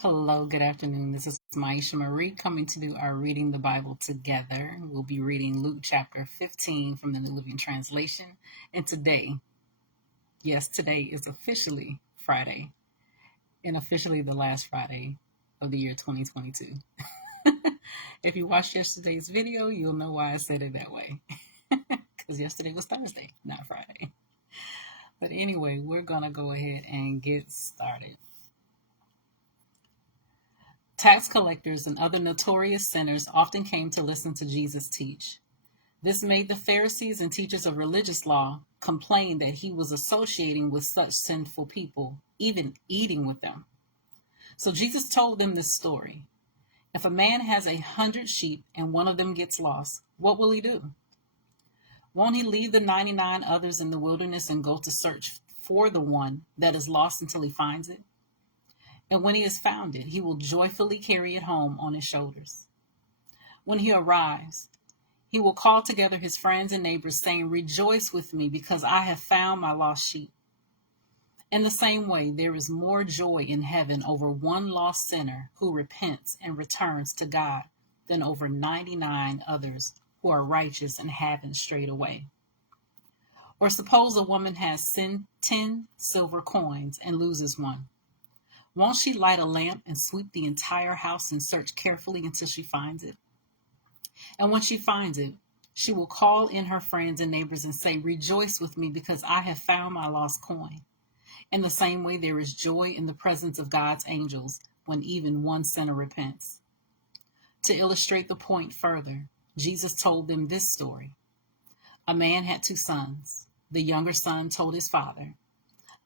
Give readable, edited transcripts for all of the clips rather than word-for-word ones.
Hello, good afternoon. This is Myesha Marie coming to do our Reading the Bible together. We'll be reading Luke chapter 15 from the New Living Translation. And today is officially Friday and officially the last Friday of the year 2022. If you watched yesterday's video, you'll know why I said it that way. Because yesterday was Thursday, not Friday. But anyway, we're going to go ahead and get started. Tax collectors and other notorious sinners often came to listen to Jesus teach. This made the Pharisees and teachers of religious law complain that he was associating with such sinful people, even eating with them. So Jesus told them this story. If a man has 100 sheep and one of them gets lost, what will he do? Won't he leave the 99 others in the wilderness and go to search for the one that is lost until he finds it? And when he has found it, he will joyfully carry it home on his shoulders. When he arrives, he will call together his friends and neighbors, saying, "Rejoice with me, because I have found my lost sheep." In the same way, there is more joy in heaven over one lost sinner who repents and returns to God than over 99 others who are righteous and haven't strayed away. Or suppose a woman has 10 silver coins and loses one. Won't she light a lamp and sweep the entire house and search carefully until she finds it? And when she finds it, she will call in her friends and neighbors and say, "Rejoice with me, because I have found my lost coin." In the same way, there is joy in the presence of God's angels when even one sinner repents. To illustrate the point further, Jesus told them this story. A man had 2 sons. The younger son told his father,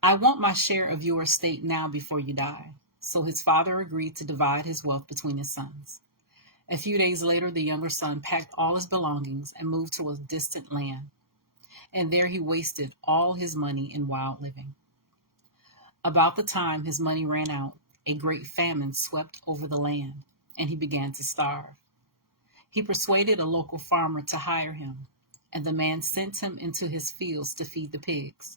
"I want my share of your estate now before you die." So his father agreed to divide his wealth between his sons. A few days later, the younger son packed all his belongings and moved to a distant land. And there he wasted all his money in wild living. About the time his money ran out, a great famine swept over the land, and he began to starve. He persuaded a local farmer to hire him, and the man sent him into his fields to feed the pigs.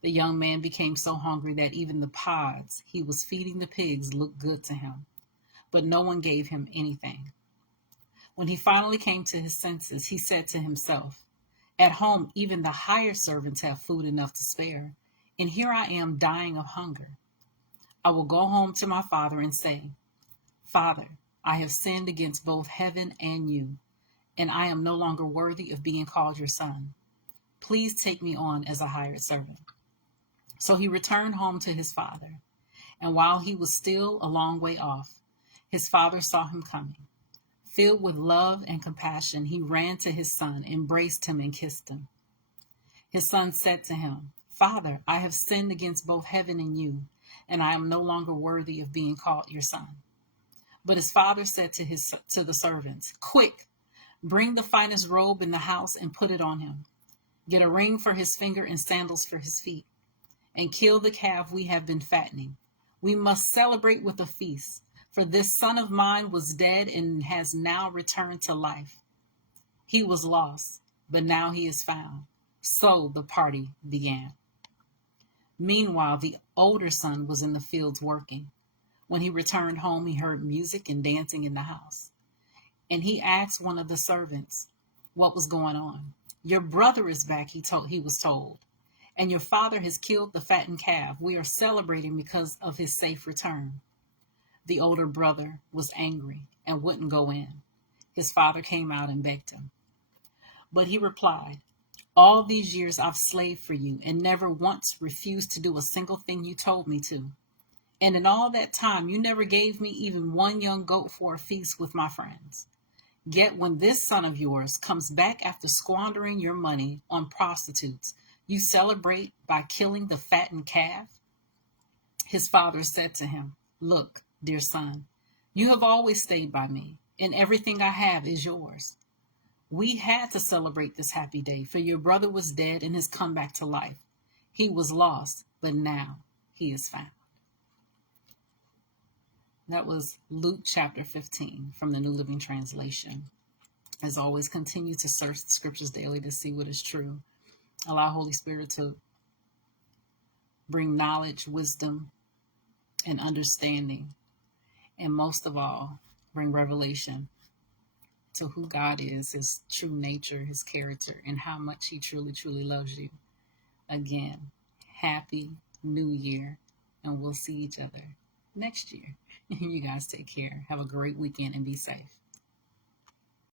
The young man became so hungry that even the pods he was feeding the pigs looked good to him, but no one gave him anything. When he finally came to his senses, he said to himself, "At home, even the hired servants have food enough to spare, and here I am dying of hunger. I will go home to my father and say, 'Father, I have sinned against both heaven and you, and I am no longer worthy of being called your son. Please take me on as a hired servant.'" So he returned home to his father, and while he was still a long way off, his father saw him coming. Filled with love and compassion, he ran to his son, embraced him, and kissed him. His son said to him, "Father, I have sinned against both heaven and you, and I am no longer worthy of being called your son." But his father said to the servants, "Quick, bring the finest robe in the house and put it on him. Get a ring for his finger and sandals for his feet, and kill the calf we have been fattening. We must celebrate with a feast, for this son of mine was dead and has now returned to life. He was lost, but now he is found." So the party began. Meanwhile, the older son was in the fields working. When he returned home, he heard music and dancing in the house. And he asked one of the servants what was going on. "Your brother is back," he was told. "And your father has killed the fattened calf. We are celebrating because of his safe return." The older brother was angry and wouldn't go in. His father came out and begged him. But he replied, "All these years I've slaved for you and never once refused to do a single thing you told me to. And in all that time, you never gave me even one young goat for a feast with my friends. Yet when this son of yours comes back after squandering your money on prostitutes, you celebrate by killing the fattened calf?" His father said to him, "Look, dear son, you have always stayed by me, and everything I have is yours. We had to celebrate this happy day, for your brother was dead and has come back to life. He was lost, but now he is found." That was Luke chapter 15 from the New Living Translation. As always, continue to search the scriptures daily to see what is true. Allow Holy Spirit to bring knowledge, wisdom, and understanding and most of all, bring revelation to who God is, his true nature, his character, and how much he truly, truly loves you. Again, happy new year, and we'll see each other next year. You guys take care. Have a great weekend and be safe.